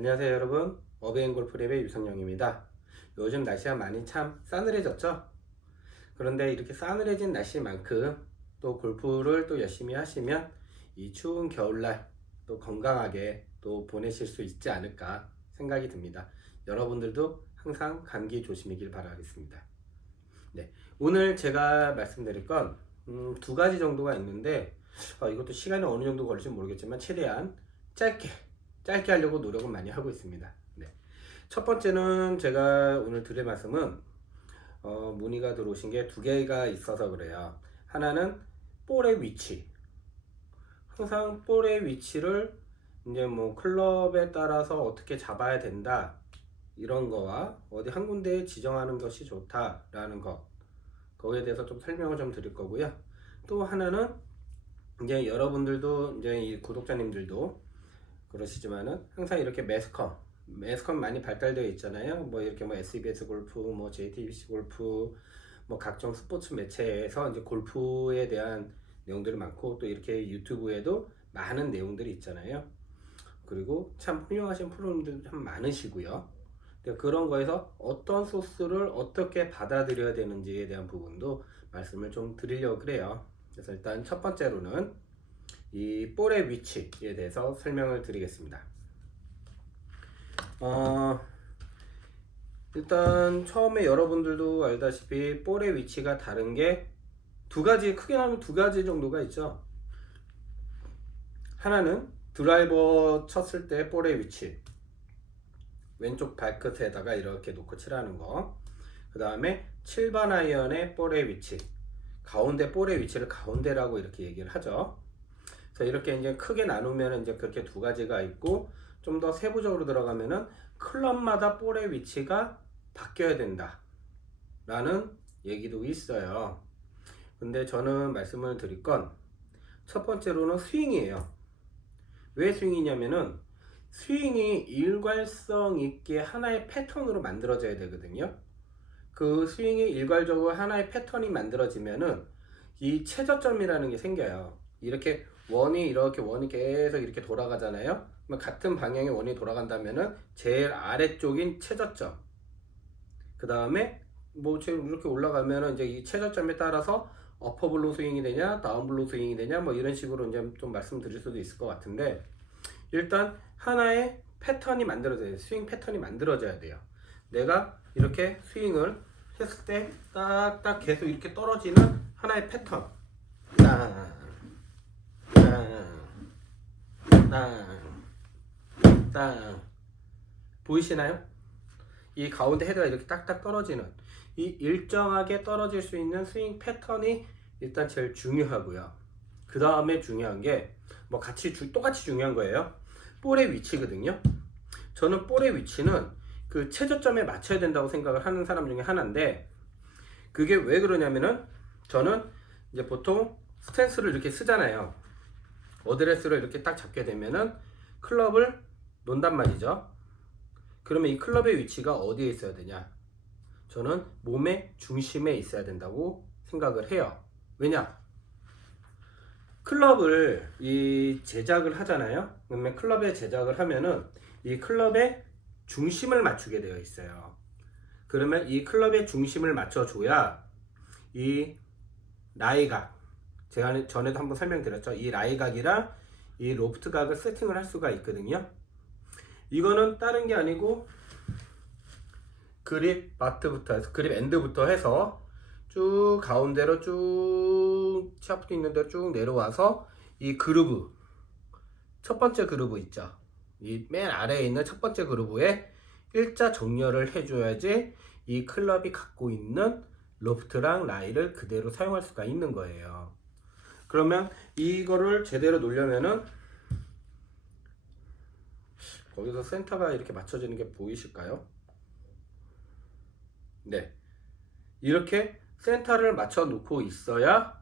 안녕하세요 여러분, 어베인골프랩의 유성영입니다. 요즘 날씨가 많이 참 싸늘해졌죠? 그런데 이렇게 싸늘해진 날씨만큼 또 골프를 또 열심히 하시면 이 추운 겨울날 또 건강하게 또 보내실 수 있지 않을까 생각이 듭니다. 여러분들도 항상 감기 조심이길 바라겠습니다. 네, 오늘 제가 말씀드릴 건 두 가지 정도가 있는데 이것도 시간이 어느 정도 걸릴지 모르겠지만 최대한 짧게 하려고 노력은 많이 하고 있습니다. 네. 첫 번째는 제가 오늘 드릴 말씀은 문의가 들어오신 게 두 개가 있어서 그래요. 하나는 볼의 위치. 항상 볼의 위치를 이제 뭐 클럽에 따라서 어떻게 잡아야 된다 이런 거와 어디 한 군데에 지정하는 것이 좋다라는 것, 거기에 대해서 좀 설명을 좀 드릴 거고요. 또 하나는 이제 여러분들도 이제 이 구독자님들도 그러시지만은 항상 이렇게 매스컴 많이 발달되어 있잖아요. 뭐 이렇게 뭐 SBS 골프, 뭐 JTBC 골프, 뭐 각종 스포츠 매체에서 이제 골프에 대한 내용들이 많고 또 이렇게 유튜브에도 많은 내용들이 있잖아요. 그리고 참 훌륭하신 프로님들도 참 많으시고요. 그런 거에서 어떤 소스를 어떻게 받아들여야 되는지에 대한 부분도 말씀을 좀 드리려고 그래요. 그래서 일단 첫 번째로는 이 볼의 위치에 대해서 설명을 드리겠습니다. 일단 처음에 여러분들도 알다시피 볼의 위치가 다른 게 두 가지, 크게 나누면 두 가지 정도가 있죠. 하나는 드라이버 쳤을 때 볼의 위치, 왼쪽 발끝에다가 이렇게 놓고 치라는 거. 그 다음에 7번 아이언의 볼의 위치, 가운데 볼의 위치를 가운데라고 이렇게 얘기를 하죠. 그래서 이렇게 이제 크게 나누면 이제 그렇게 두 가지가 있고, 좀 더 세부적으로 들어가면은 클럽마다 볼의 위치가 바뀌어야 된다 라는 얘기도 있어요. 근데 저는 말씀을 드릴 건 첫 번째로는 스윙이에요. 왜 스윙이냐면은 스윙이 일괄성 있게 하나의 패턴으로 만들어져야 되거든요. 그 스윙이 일괄적으로 하나의 패턴이 만들어지면은 이 최저점이라는 게 생겨요. 이렇게 원이 계속 이렇게 돌아가잖아요. 같은 방향의 원이 돌아간다면은 제일 아래쪽인 최저점, 그 다음에 뭐 이렇게 올라가면은 이제 이 최저점에 따라서 어퍼블로 스윙이 되냐 다운블로 스윙이 되냐 뭐 이런 식으로 이제 좀 말씀드릴 수도 있을 것 같은데, 일단 하나의 패턴이 만들어져야 돼요. 스윙 패턴이 만들어져야 돼요. 내가 이렇게 스윙을 했을 때 딱딱 계속 이렇게 떨어지는 하나의 패턴, 땅, 땅, 땅, 땅, 보이시나요? 이 가운데 헤드가 이렇게 딱딱 떨어지는 이 일정하게 떨어질 수 있는 스윙 패턴이 일단 제일 중요하고요. 그 다음에 중요한 게 뭐 똑같이 중요한 거예요. 볼의 위치거든요. 저는 볼의 위치는 그 최저점에 맞춰야 된다고 생각을 하는 사람 중에 하나인데, 그게 왜 그러냐면은 저는 이제 보통 스탠스를 이렇게 쓰잖아요. 어드레스를 이렇게 딱 잡게 되면은 클럽을 놓는단 말이죠. 그러면 이 클럽의 위치가 어디에 있어야 되냐? 저는 몸의 중심에 있어야 된다고 생각을 해요. 왜냐? 클럽을 제작을 하잖아요. 그러면 클럽에 제작을 하면은 이 클럽의 중심을 맞추게 되어 있어요. 그러면 이 클럽의 중심을 맞춰줘야 이 라이각, 제가 전에도 한번 설명드렸죠. 이 라이각이랑 이 로프트 각을 세팅을 할 수가 있거든요. 이거는 다른 게 아니고 그립 마트부터 해서 그립 엔드부터 해서 쭉 가운데로 쭉 샤프트 있는 데로 쭉 내려와서 이 그루브, 첫 번째 그루브 있죠. 이 맨 아래에 있는 첫 번째 그루브에 일자 정렬을 해줘야지 이 클럽이 갖고 있는 로프트랑 라이를 그대로 사용할 수가 있는 거예요. 그러면 이거를 제대로 놓으려면은 거기서 센터가 이렇게 맞춰지는 게 보이실까요? 네, 이렇게 센터를 맞춰 놓고 있어야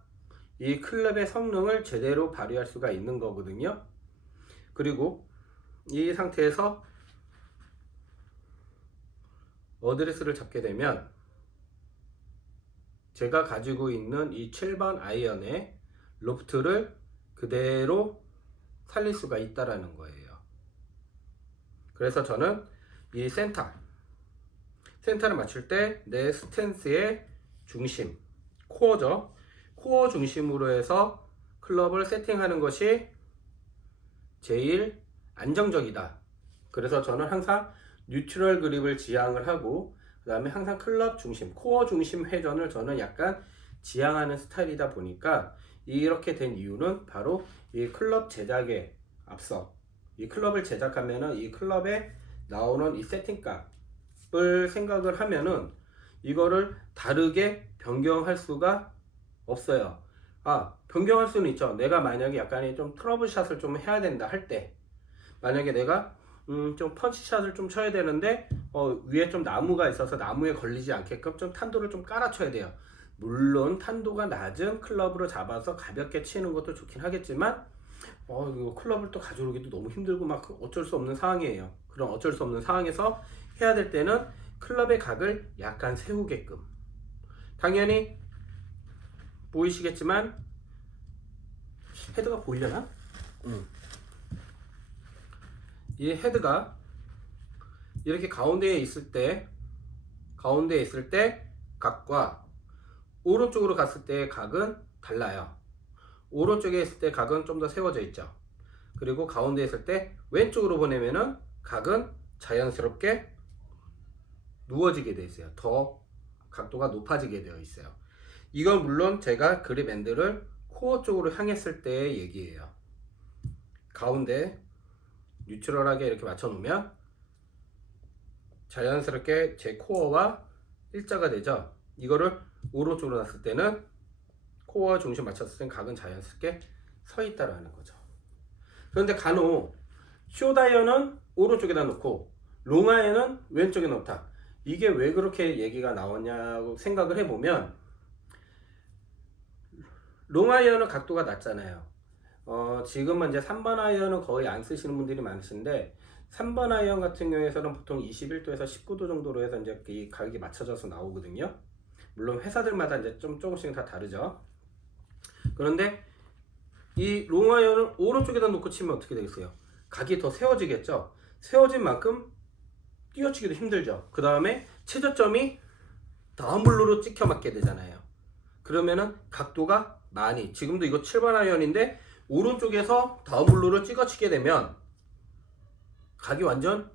이 클럽의 성능을 제대로 발휘할 수가 있는 거거든요. 그리고 이 상태에서 어드레스를 잡게 되면 제가 가지고 있는 이 7번 아이언의 로프트를 그대로 살릴 수가 있다라는 거예요. 그래서 저는 이 센터를 맞출 때 내 스탠스의 중심, 코어죠. 코어 중심으로 해서 클럽을 세팅하는 것이 제일 안정적이다. 그래서 저는 항상 뉴트럴 그립을 지향을 하고, 그 다음에 항상 클럽 중심, 코어 중심 회전을 저는 약간 지향하는 스타일이다 보니까, 이렇게 된 이유는 바로 이 클럽 제작에 앞서 이 클럽을 제작하면은 이 클럽에 나오는 이 세팅 값을 생각을 하면은 이거를 다르게 변경할 수가 없어요. 변경할 수는 있죠. 내가 만약에 약간의 좀 트러블샷을 좀 해야 된다 할 때, 만약에 내가 좀 펀치샷을 좀 쳐야 되는데 위에 좀 나무가 있어서 나무에 걸리지 않게끔 좀 탄도를 좀 깔아쳐야 돼요. 물론 탄도가 낮은 클럽으로 잡아서 가볍게 치는 것도 좋긴 하겠지만 이거 클럽을 또 가져오기도 너무 힘들고 막 어쩔 수 없는 상황이에요. 그럼 어쩔 수 없는 상황에서 해야 될 때는 클럽의 각을 약간 세우게끔, 당연히 보이시겠지만 헤드가 보이려나? 이 헤드가 이렇게 가운데에 있을 때 각과 오른쪽으로 갔을 때 각은 달라요. 오른쪽에 있을 때 각은 좀 더 세워져 있죠. 그리고 가운데에 있을 때 왼쪽으로 보내면은 각은 자연스럽게 누워지게 되어 있어요. 더 각도가 높아지게 되어 있어요. 이건 물론 제가 그립 엔드를 코어 쪽으로 향했을 때의 얘기예요. 가운데 뉴트럴하게 이렇게 맞춰 놓으면 자연스럽게 제 코어와 일자가 되죠. 이거를 오른쪽으로 놨을 때는 코어 중심 맞췄을 땐 각은 자연스럽게 서 있다라는 거죠. 그런데 간혹 숏아이언은 오른쪽에다 놓고 롱아이언은 왼쪽에 놓다. 이게 왜 그렇게 얘기가 나오냐고 생각을 해보면, 롱아이언은 각도가 낮잖아요. 지금은 이제 3번 아이언은 거의 안 쓰시는 분들이 많으신데, 3번 아이언 같은 경우에서는 보통 21도에서 19도 정도로 해서 이제 이 가격이 맞춰져서 나오거든요. 물론 회사들마다 이제 좀 조금씩 다 다르죠. 그런데 이 롱아이언을 오른쪽에다 놓고 치면 어떻게 되겠어요? 각이 더 세워지겠죠. 세워진 만큼 띄워치기도 힘들죠. 그 다음에 최저점이 다운블로로 찍혀 맞게 되잖아요. 그러면은 각도가 많이, 지금도 이거 7번 아이언인데 오른쪽에서 다운블로를 찍어치게 되면 각이 완전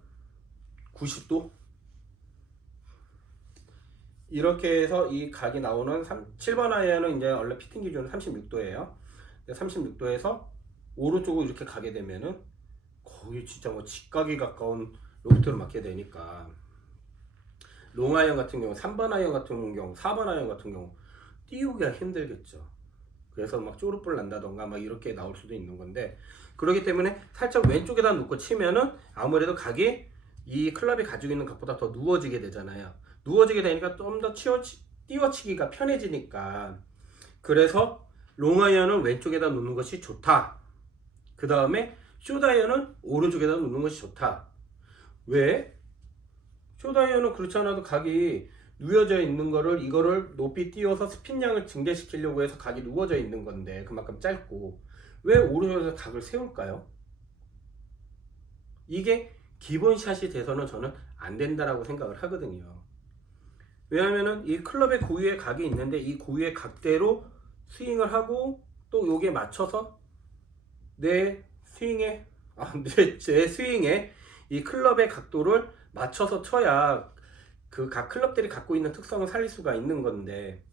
90도 이렇게 해서 이 각이 나오는 7번 아이언은 이제 원래 피팅 기준은 36도예요. 36도에서 오른쪽으로 이렇게 가게 되면은 거의 진짜 뭐 직각이 가까운 로프트를 맞게 되니까, 롱 아이언 같은 경우, 3번 아이언 같은 경우, 4번 아이언 같은 경우 띄우기가 힘들겠죠. 그래서 막 쪼르뿔 난다던가 막 이렇게 나올 수도 있는 건데, 그렇기 때문에 살짝 왼쪽에다 놓고 치면은 아무래도 각이 이 클럽이 가지고 있는 각보다 더 누워지게 되잖아요. 누워지게 되니까 좀 더 띄워치기가 편해지니까, 그래서 롱아이언은 왼쪽에다 놓는 것이 좋다. 그 다음에 숏아이언은 오른쪽에다 놓는 것이 좋다. 왜? 숏아이언은 그렇지 않아도 각이 누워져 있는 거를, 이거를 높이 띄워서 스핀량을 증대시키려고 해서 각이 누워져 있는 건데 그만큼 짧고, 왜 오른쪽에서 각을 세울까요? 이게 기본 샷이 돼서는 저는 안 된다라고 생각을 하거든요. 왜냐면은 이 클럽의 고유의 각이 있는데 이 고유의 각대로 스윙을 하고, 또 여기에 맞춰서 제 스윙에 이 클럽의 각도를 맞춰서 쳐야 그 각 클럽들이 갖고 있는 특성을 살릴 수가 있는 건데,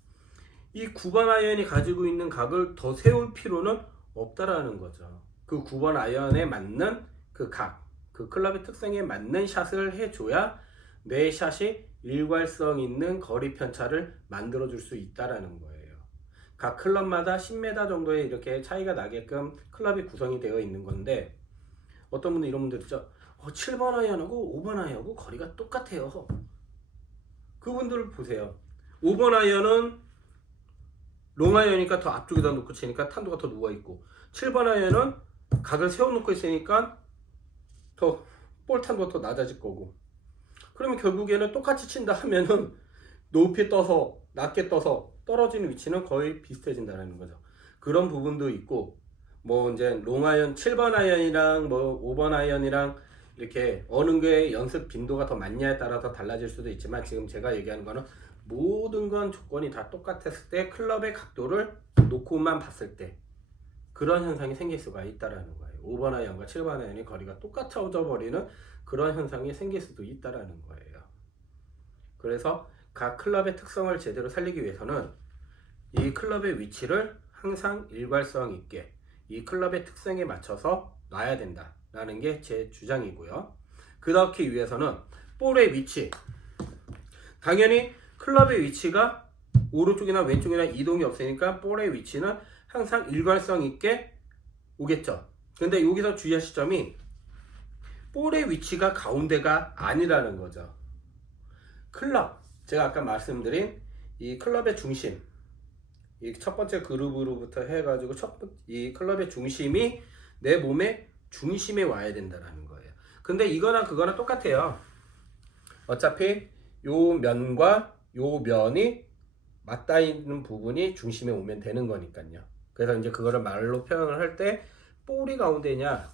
이 9번 아이언이 가지고 있는 각을 더 세울 필요는 없다라는 거죠. 그 9번 아이언에 맞는 그 각, 그 클럽의 특성에 맞는 샷을 해줘야 내 샷이 일괄성 있는 거리 편차를 만들어 줄 수 있다라는 거예요. 각 클럽마다 10m 정도의 이렇게 차이가 나게끔 클럽이 구성이 되어 있는 건데, 어떤 분들 이런 분들 있죠. 7번 아이언하고 5번 아이언하고 거리가 똑같아요. 그분들을 보세요. 5번 아이언은 롱 아이언이니까 더 앞쪽에다 놓고 치니까 탄도가 더 누워있고, 7번 아이언은 각을 세워놓고 있으니까 더 볼 탄도가 더 낮아질 거고, 그러면 결국에는 똑같이 친다 하면은 높이 떠서 낮게 떠서 떨어지는 위치는 거의 비슷해진다는 거죠. 그런 부분도 있고, 뭐 이제 롱 아이언 7번 아이언이랑 뭐 5번 아이언이랑 이렇게 어느 게 연습 빈도가 더 많냐에 따라서 달라질 수도 있지만 지금 제가 얘기하는 거는 모든 건 조건이 다 똑같았을 때 클럽의 각도를 놓고만 봤을 때 그런 현상이 생길 수가 있다라는 거예요. 5번 아이언과 7번 아이언이 거리가 똑같아져 버리는 그런 현상이 생길 수도 있다라는 거예요. 그래서 각 클럽의 특성을 제대로 살리기 위해서는 이 클럽의 위치를 항상 일괄성 있게 이 클럽의 특성에 맞춰서 놔야 된다라는 게 제 주장이고요. 그렇기 위해서는 볼의 위치, 당연히 클럽의 위치가 오른쪽이나 왼쪽이나 이동이 없으니까 볼의 위치는 항상 일괄성 있게 오겠죠. 근데 여기서 주의하실 점이 볼의 위치가 가운데가 아니라는 거죠. 클럽, 제가 아까 말씀드린 이 클럽의 중심, 이 첫 번째 그룹으로부터 해가지고 이 클럽의 중심이 내 몸의 중심에 와야 된다는 거예요. 근데 이거나 그거나 똑같아요. 어차피 요 면과 요 면이 맞닿아 있는 부분이 중심에 오면 되는 거니까요. 그래서 이제 그거를 말로 표현을 할 때 볼이 가운데냐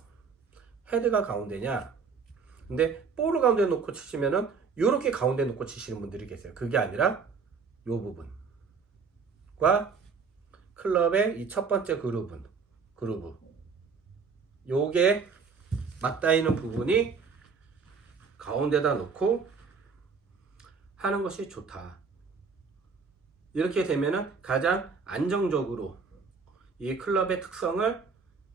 헤드가 가운데냐, 근데 볼을 가운데 놓고 치시면은 요렇게 가운데 놓고 치시는 분들이 계세요. 그게 아니라 요 부분과 클럽의 이 첫 번째 그루브 요게 맞닿아 있는 부분이 가운데다 놓고 하는 것이 좋다. 이렇게 되면은 가장 안정적으로 이 클럽의 특성을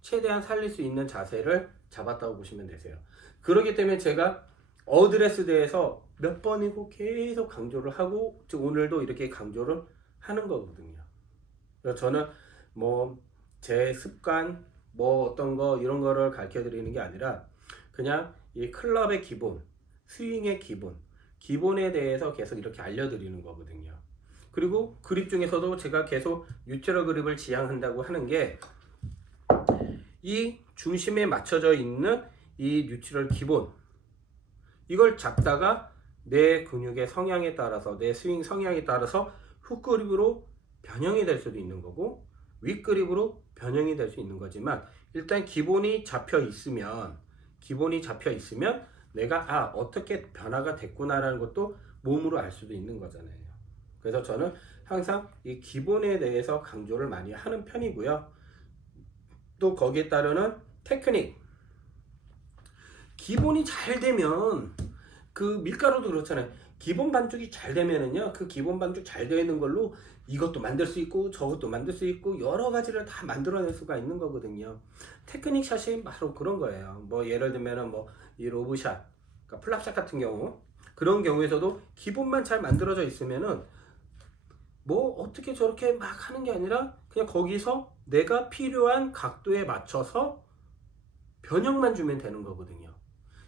최대한 살릴 수 있는 자세를 잡았다고 보시면 되세요. 그렇기 때문에 제가 어드레스 대에서 몇 번이고 계속 강조를 하고 오늘도 이렇게 강조를 하는 거거든요. 그래서 저는 뭐 제 습관 뭐 어떤 거 이런 거를 가르쳐 드리는 게 아니라 그냥 이 클럽의 기본, 스윙의 기본에 대해서 계속 이렇게 알려드리는 거거든요. 그리고 그립 중에서도 제가 계속 뉴트럴 그립을 지향한다고 하는 게 이 중심에 맞춰져 있는 이 뉴트럴 기본, 이걸 잡다가 내 근육의 성향에 따라서 내 스윙 성향에 따라서 훅 그립으로 변형이 될 수도 있는 거고 윗 그립으로 변형이 될 수 있는 거지만 일단 기본이 잡혀 있으면 내가 어떻게 변화가 됐구나라는 것도 몸으로 알 수도 있는 거잖아요. 그래서 저는 항상 이 기본에 대해서 강조를 많이 하는 편이고요. 또 거기에 따르는 테크닉, 기본이 잘 되면 그 밀가루도 그렇잖아요. 기본 반죽이 잘 되면은요, 그 기본 반죽 잘 되어 있는 걸로 이것도 만들 수 있고 저것도 만들 수 있고 여러 가지를 다 만들어낼 수가 있는 거거든요. 테크닉 샷이 바로 그런 거예요. 뭐 예를 들면은 뭐 이 로브샷, 그러니까 플랍샷 같은 경우, 그런 경우에서도 기본만 잘 만들어져 있으면은 뭐 어떻게 저렇게 막 하는 게 아니라 그냥 거기서 내가 필요한 각도에 맞춰서 변형만 주면 되는 거거든요.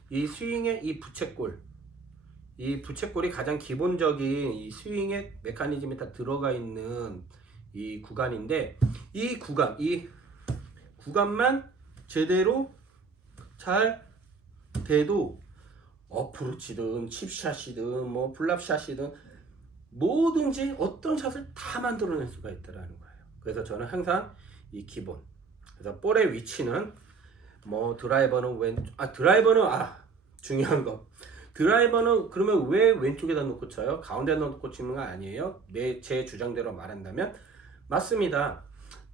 이 스윙의 이 부채꼴이 가장 기본적인 이 스윙의 메커니즘이 다 들어가 있는 이 구간인데 이 구간만 제대로 잘 돼도 어프로치든 칩샷이든 뭐 블랍샷이든 뭐든지 어떤 샷을 다 만들어낼 수가 있다라는 거예요. 그래서 저는 항상 이 기본, 그래서 볼의 위치는 뭐 드라이버는 중요한 거, 드라이버는 그러면 왜 왼쪽에다 놓고 쳐요? 가운데다 놓고 치는 거 아니에요? 제 주장대로 말한다면 맞습니다.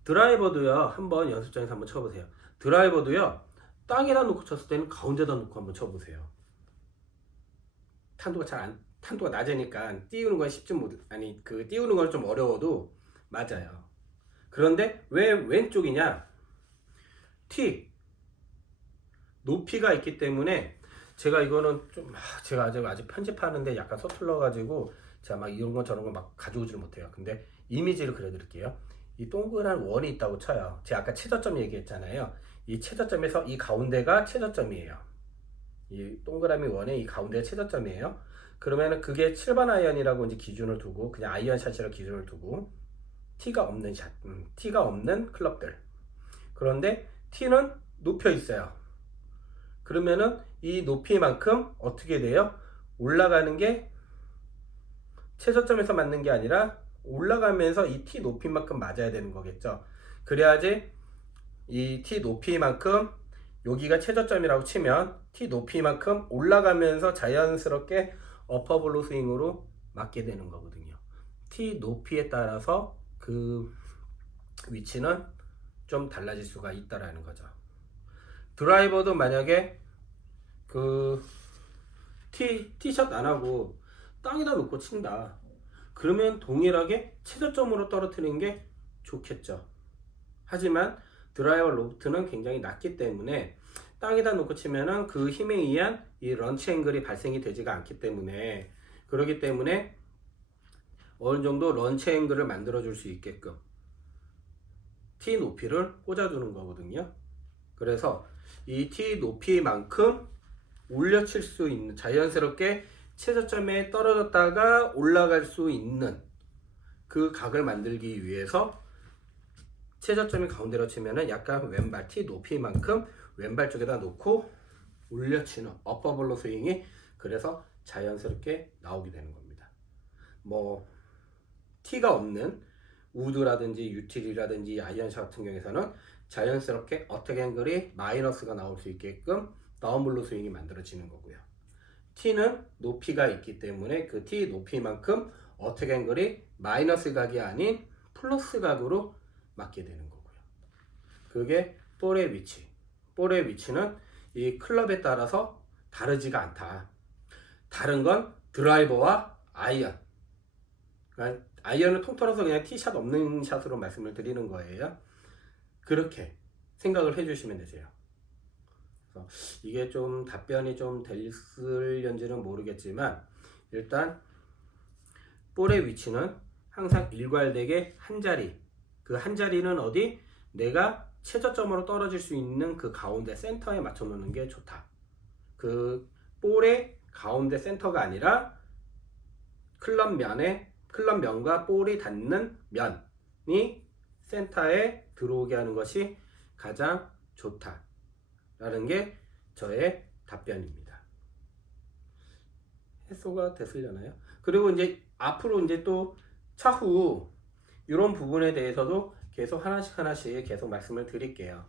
드라이버도요, 한번 연습장에서 한번 쳐보세요. 드라이버도요, 땅에다 놓고 쳤을 때는 가운데다 놓고 한번 쳐보세요. 탄도가 낮으니까 띄우는 건 띄우는 건 좀 어려워도 맞아요. 그런데 왜 왼쪽이냐? 높이가 있기 때문에 제가 이거는 좀 제가 아직 편집하는데 약간 서툴러 가지고 제가 막 이런 거 저런 거 막 가져오지를 못해요. 근데 이미지를 그려드릴게요. 이 동그란 원이 있다고 쳐요. 제가 아까 최저점 얘기했잖아요. 이 최저점에서 이 가운데가 최저점이에요. 이 동그라미 원의 이 가운데가 최저점이에요. 그러면은 그게 7번 아이언이라고 이제 기준을 두고 그냥 아이언 샷이라고 기준을 두고 티가 없는 클럽들. 그런데 티는 높여 있어요. 그러면은 이 높이만큼 어떻게 돼요? 올라가는 게 최저점에서 맞는 게 아니라 올라가면서 이 티 높이만큼 맞아야 되는 거겠죠. 그래야지 이 티 높이만큼 여기가 최저점이라고 치면 T 높이만큼 올라가면서 자연스럽게 어퍼블로 스윙으로 맞게 되는 거거든요. T 높이에 따라서 그 위치는 좀 달라질 수가 있다라는 거죠. 드라이버도 만약에 그 티샷 안 하고 땅에다 놓고 친다. 그러면 동일하게 최저점으로 떨어뜨리는 게 좋겠죠. 하지만 드라이버 로프트는 굉장히 낮기 때문에 땅에다 놓고 치면은 그 힘에 의한 이 런치 앵글이 발생이 되지가 않기 때문에, 그러기 때문에 어느 정도 런치 앵글을 만들어 줄 수 있게끔 T 높이를 꽂아주는 거거든요. 그래서 이 T 높이만큼 올려칠 수 있는, 자연스럽게 최저점에 떨어졌다가 올라갈 수 있는 그 각을 만들기 위해서 최저점이 가운데로 치면은 약간 왼발 T 높이만큼 왼발 쪽에다 놓고 올려치는 어퍼블로 스윙이 그래서 자연스럽게 나오게 되는 겁니다. 뭐 T가 없는 우드라든지 유틸이라든지 아이언샷 같은 경우에서는 자연스럽게 어택 앵글이 마이너스가 나올 수 있게끔 다운블로 스윙이 만들어지는 거고요. T는 높이가 있기 때문에 그 T 높이만큼 어택 앵글이 마이너스 각이 아닌 플러스 각으로 맞게 되는 거고요. 그게 볼의 위치. 볼의 위치는 이 클럽에 따라서 다르지가 않다. 다른 건 드라이버와 아이언. 그러니까 아이언을 통틀어서 그냥 티샷 없는 샷으로 말씀을 드리는 거예요. 그렇게 생각을 해주시면 되세요. 그래서 이게 좀 답변이 좀 됐을런지는 모르겠지만, 일단 볼의 위치는 항상 일괄되게 한 자리, 그 한 자리는 어디? 내가 최저점으로 떨어질 수 있는 그 가운데 센터에 맞춰 놓는 게 좋다. 그 볼의 가운데 센터가 아니라 클럽 면과 볼이 닿는 면이 센터에 들어오게 하는 것이 가장 좋다라는 게 저의 답변입니다. 해소가 됐으려나요? 그리고 이제 앞으로 이제 또 차후 이런 부분에 대해서도 계속 하나씩 계속 말씀을 드릴게요.